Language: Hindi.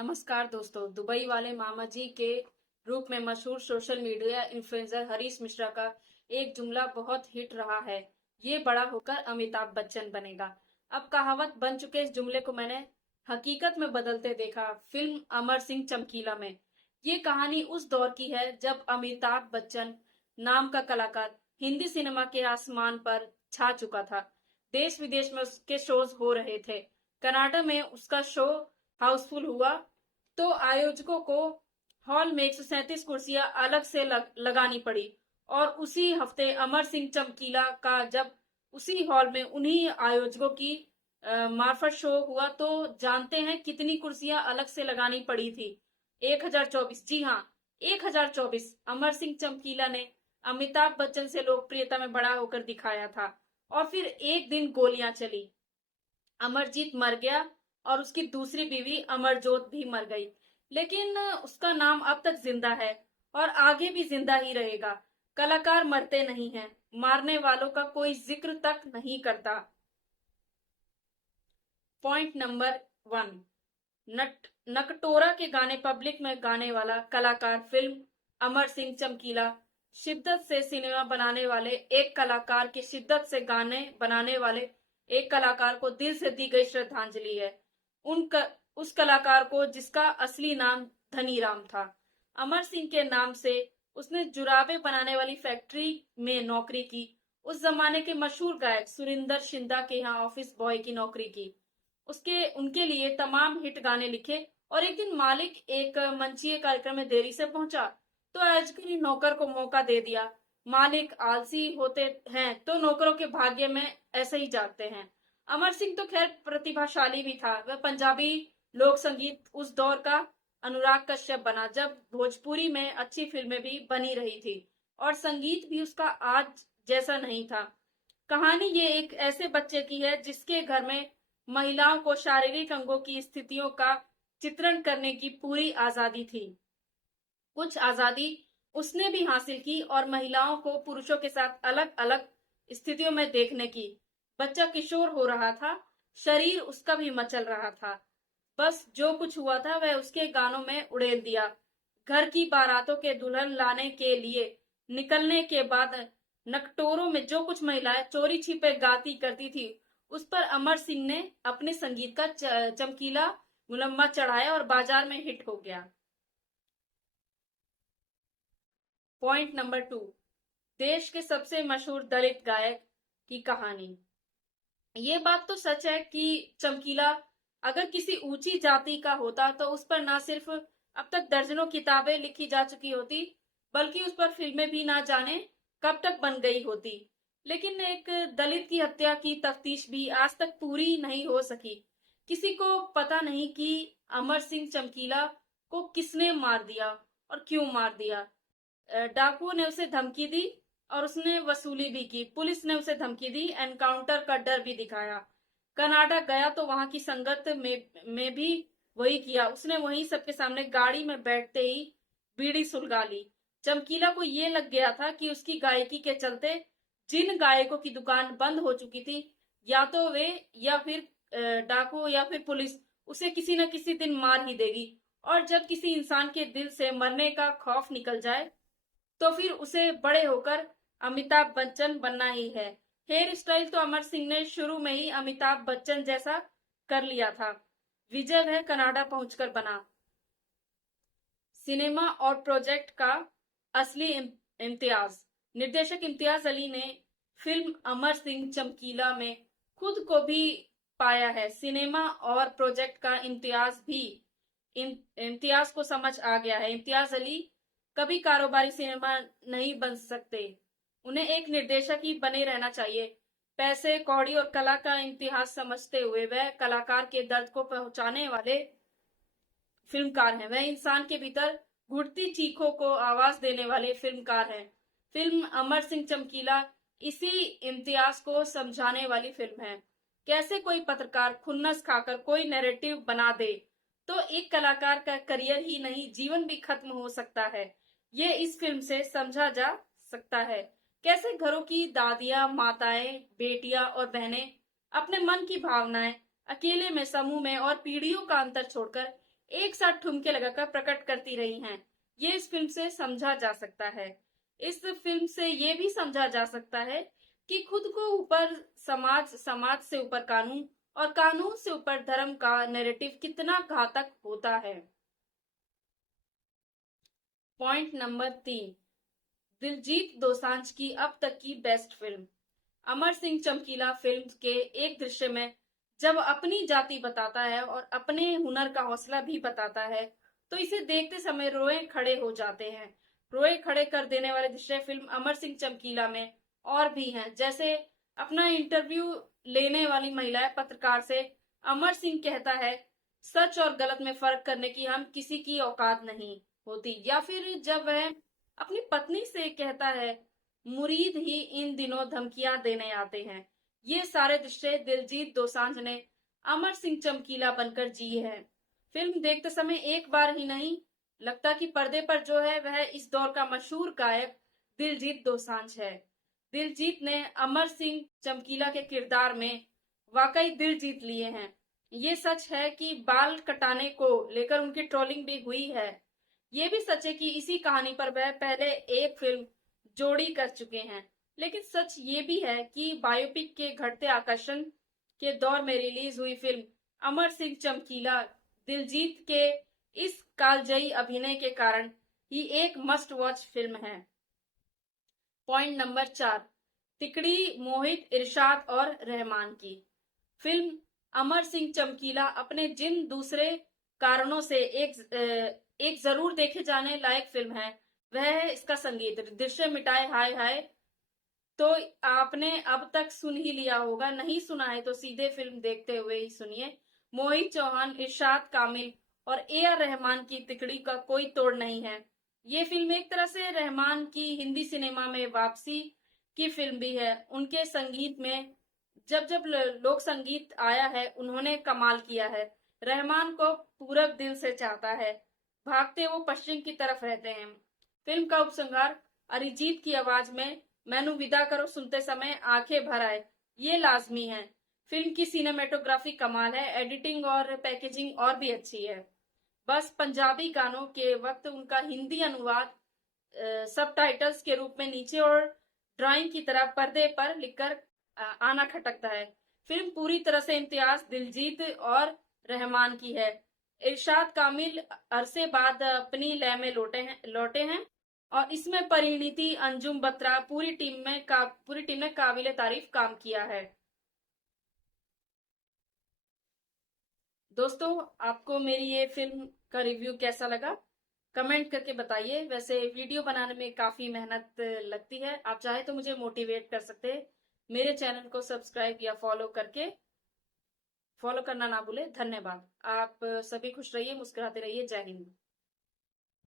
नमस्कार दोस्तों। दुबई वाले मामा जी के रूप में मशहूर social media influencer Harish Mishra का एक जुमला बहुत हिट रहा है। ये बड़ा होकर अमिताभ बच्चन बनेगा। अब कहावत बन चुके इस जुमले को मैंने हकीकत में बदलते देखा फिल्म अमर सिंह चमकीला में। ये कहानी उस दौर की है जब अमिताभ बच्चन नाम का कलाकार हिंदी सिनेमा के आसमान पर छा चुका था। देश विदेश में उसके शोज हो रहे थे। कनाडा में उसका शो हाउसफुल हुआ तो आयोजकों को हॉल में 137 कुर्सियां अलग से लगानी पड़ी। और उसी हफ्ते अमर सिंह चमकीला का जब उसी हॉल में उन्हीं आयोजकों की मार्फत शो हुआ तो जानते हैं कितनी कुर्सियां अलग से लगानी पड़ी थी। 1024। जी हाँ, 1024। अमर सिंह चमकीला ने अमिताभ बच्चन से लोकप्रियता में बड़ा होकर दिखाया था। और फिर एक दिन गोलियां चली, अमरजीत मर गया और उसकी दूसरी बीवी अमरजोत भी मर गई। लेकिन उसका नाम अब तक जिंदा है और आगे भी जिंदा ही रहेगा। कलाकार मरते नहीं हैं, मारने वालों का कोई जिक्र तक नहीं करता। Point number 1। नकटोरा के गाने पब्लिक में गाने वाला कलाकार फिल्म अमर सिंह चमकीला। शिद्दत से सिनेमा बनाने वाले एक कलाकार के शिद्दत से गाने बनाने वाले एक कलाकार को दिल से दी गई श्रद्धांजलि है। उस कलाकार को जिसका असली नाम धनीराम था। अमर सिंह के नाम से उसने जुराबे बनाने वाली फैक्ट्री में नौकरी की। उस जमाने के मशहूर गायक सुरिंदर शिंदा के यहाँ ऑफिस बॉय की नौकरी की। उनके लिए तमाम हिट गाने लिखे। और एक दिन मालिक एक मंचीय कार्यक्रम में देरी से पहुंचा तो आयोजकों ने नौकर को मौका दे दिया। मालिक आलसी होते हैं तो नौकरों के भाग्य में ऐसे ही जाते हैं। अमर सिंह तो खैर प्रतिभाशाली भी था। वह पंजाबी लोक संगीत उस दौर का अनुराग कश्यप बना जब भोजपुरी में अच्छी फिल्में भी बनी रही थी और संगीत भी उसका आज जैसा नहीं था। कहानी ये एक ऐसे बच्चे की है जिसके घर में महिलाओं को शारीरिक अंगों की स्थितियों का चित्रण करने की पूरी आजादी थी। कुछ आजादी उसने भी हासिल की और महिलाओं को पुरुषों के साथ अलग अलग स्थितियों में देखने की। बच्चा किशोर हो रहा था, शरीर उसका भी मचल रहा था। बस जो कुछ हुआ था वह उसके गानों में उड़ेल दिया। घर की बारातों के दुल्हन लाने के लिए निकलने के बाद नकटोरों में जो कुछ महिलाएं चोरी छिपे गाती करती थी उस पर अमर सिंह ने अपने संगीत का चमकीला मुलम्मा चढ़ाया और बाजार में हिट हो गया। Point number 2। देश के सबसे मशहूर दलित गायक की कहानी। ये बात तो सच है कि चमकीला अगर किसी ऊंची जाति का होता तो उस पर ना सिर्फ अब तक दर्जनों किताबें लिखी जा चुकी होती बल्कि उस पर फिल्में भी ना जाने कब तक बन गई होती। लेकिन एक दलित की हत्या की तफ्तीश भी आज तक पूरी नहीं हो सकी। किसी को पता नहीं कि अमर सिंह चमकीला को किसने मार दिया और क्यों मार दिया। डाकुओं ने उसे धमकी दी और उसने वसूली भी की। पुलिस ने उसे धमकी दी, एनकाउंटर का डर भी दिखाया। कनाडा गया तो वहां की संगत में भी वही किया। उसने वहीं सबके सामने गाड़ी में बैठते ही बीड़ी सुलगा ली। चमकीला को ये लग गया था कि उसकी गायकी के चलते जिन गायकों की दुकान बंद हो चुकी थी या तो वे या फिर डाकू या फिर पुलिस उसे किसी न किसी दिन मार ही देगी। और जब किसी इंसान के दिल से मरने का खौफ निकल जाए तो फिर उसे बड़े होकर अमिताभ बच्चन बनना ही है। हेयर स्टाइल तो अमर सिंह ने शुरू में ही अमिताभ बच्चन जैसा कर लिया था। विजय वह कनाडा पहुंचकर बना। सिनेमा और प्रोजेक्ट का असली इम्तियाज। निर्देशक इम्तियाज अली ने फिल्म अमर सिंह चमकीला में खुद को भी पाया है। सिनेमा और प्रोजेक्ट का इम्तियाज को समझ आ गया है। इम्तियाज अली कभी कारोबारी सिनेमा नहीं बन सकते, उन्हें एक निर्देशक ही बने रहना चाहिए। पैसे कौड़ी और कला का इतिहास समझते हुए वह कलाकार के दर्द को पहुंचाने वाले फिल्मकार हैं। वह इंसान के भीतर घुटती चीखों को आवाज देने वाले फिल्मकार हैं। फिल्म अमर सिंह चमकीला इसी इम्तियाज को समझाने वाली फिल्म है। कैसे कोई पत्रकार खुन्नस खाकर कोई नैरेटिव बना दे तो एक कलाकार का करियर ही नहीं जीवन भी खत्म हो सकता है। ये इस फिल्म से समझा जा सकता है। कैसे घरों की दादियां, माताएं, बेटियां और बहनें अपने मन की भावनाएं अकेले में, समूह में और पीढ़ियों का अंतर छोड़कर एक साथ ठुमके लगाकर प्रकट करती रही हैं। ये इस फिल्म से समझा जा सकता है। इस फिल्म से ये भी समझा जा सकता है कि खुद को ऊपर समाज, समाज से ऊपर कानून और कानून से ऊपर धर्म का नैरेटिव कितना घातक होता है। पॉइंट नंबर 3, दिलजीत दोसांझ की अब तक की बेस्ट फिल्म। अमर सिंह चमकीला फिल्म के एक दृश्य में जब अपनी जाति बताता है और अपने हुनर का हौसला भी बताता है, तो इसे देखते समय रोए खड़े हो जाते हैं। रोए खड़े कर देने वाले दृश्य फिल्म अमर सिंह चमकीला में और भी हैं। जैसे अपना इंटरव्यू लेने वाली महिला पत्रकार से अमर सिंह कहता है, सच और गलत में फर्क करने की हम किसी की औकात नहीं होती। या फिर जब वह अपनी पत्नी से कहता है, मुरीद ही इन दिनों धमकियां देने आते हैं। ये सारे दृश्य दिलजीत दोसांझ ने अमर सिंह चमकीला बनकर जी है। फिल्म देखते समय एक बार ही नहीं लगता कि पर्दे पर जो है वह इस दौर का मशहूर गायक दिलजीत दोसांझ है। दिलजीत ने अमर सिंह चमकीला के किरदार में वाकई दिल जीत लिए हैं। ये सच है कि बाल कटाने को लेकर उनकी ट्रोलिंग भी हुई है। ये भी सच है कि इसी कहानी पर वह पहले एक फिल्म जोड़ी कर चुके हैं। लेकिन सच ये भी है कि बायोपिक के घटते आकर्षण के दौर में रिलीज हुई फिल्म अमर सिंह चमकीला दिलजीत के इस कालजयी अभिनय के कारण ही एक मस्ट वॉच फिल्म है। पॉइंट नंबर 4, तिकड़ी मोहित, इरशाद और रहमान की फिल्म अमर सिंह चमकीला अपने जिन दूसरे कारणों से एक जरूर देखे जाने लायक फिल्म है, वह है इसका संगीत। दृश्य मिटाए हाय हाय तो आपने अब तक सुन ही लिया होगा, नहीं सुना है तो सीधे फिल्म देखते हुए ही सुनिए। मोहित चौहान, इरशाद कामिल और AR रहमान की तिकड़ी का कोई तोड़ नहीं है। ये फिल्म एक तरह से रहमान की हिंदी सिनेमा में वापसी की फिल्म भी है। उनके संगीत में जब जब लोक संगीत आया है, उन्होंने कमाल किया है। रहमान को पूरब दिल से चाहता है, भागते वो पश्चिम की तरफ रहते हैं। फिल्म का उपसंहार अरिजीत की आवाज में मैनू विदा करो सुनते समय आंखें भर आए, ये लाजमी है। फिल्म की सिनेमेटोग्राफी कमाल है, एडिटिंग और पैकेजिंग और भी अच्छी है। बस पंजाबी गानों के वक्त उनका हिंदी अनुवाद सबटाइटल्स के रूप में नीचे और ड्राइंग की तरह पर्दे पर लिखकर आना खटकता है। फिल्म पूरी तरह से इम्तियाज दिलजीत और रहमान की है। इरशाद कामिल अरसे बाद अपनी लय में लौटे हैं और इसमें परिणीति, अंजुम बत्रा पूरी टीम ने काबिले तारीफ काम किया है। दोस्तों, आपको मेरी ये फिल्म का रिव्यू कैसा लगा कमेंट करके बताइए। वैसे वीडियो बनाने में काफी मेहनत लगती है। आप चाहे तो मुझे मोटिवेट कर सकते हैं मेरे चैनल को सब्सक्राइब या फॉलो करना ना भूले। धन्यवाद। आप सभी खुश रहिए, मुस्कुराते रहिए। जय हिंद।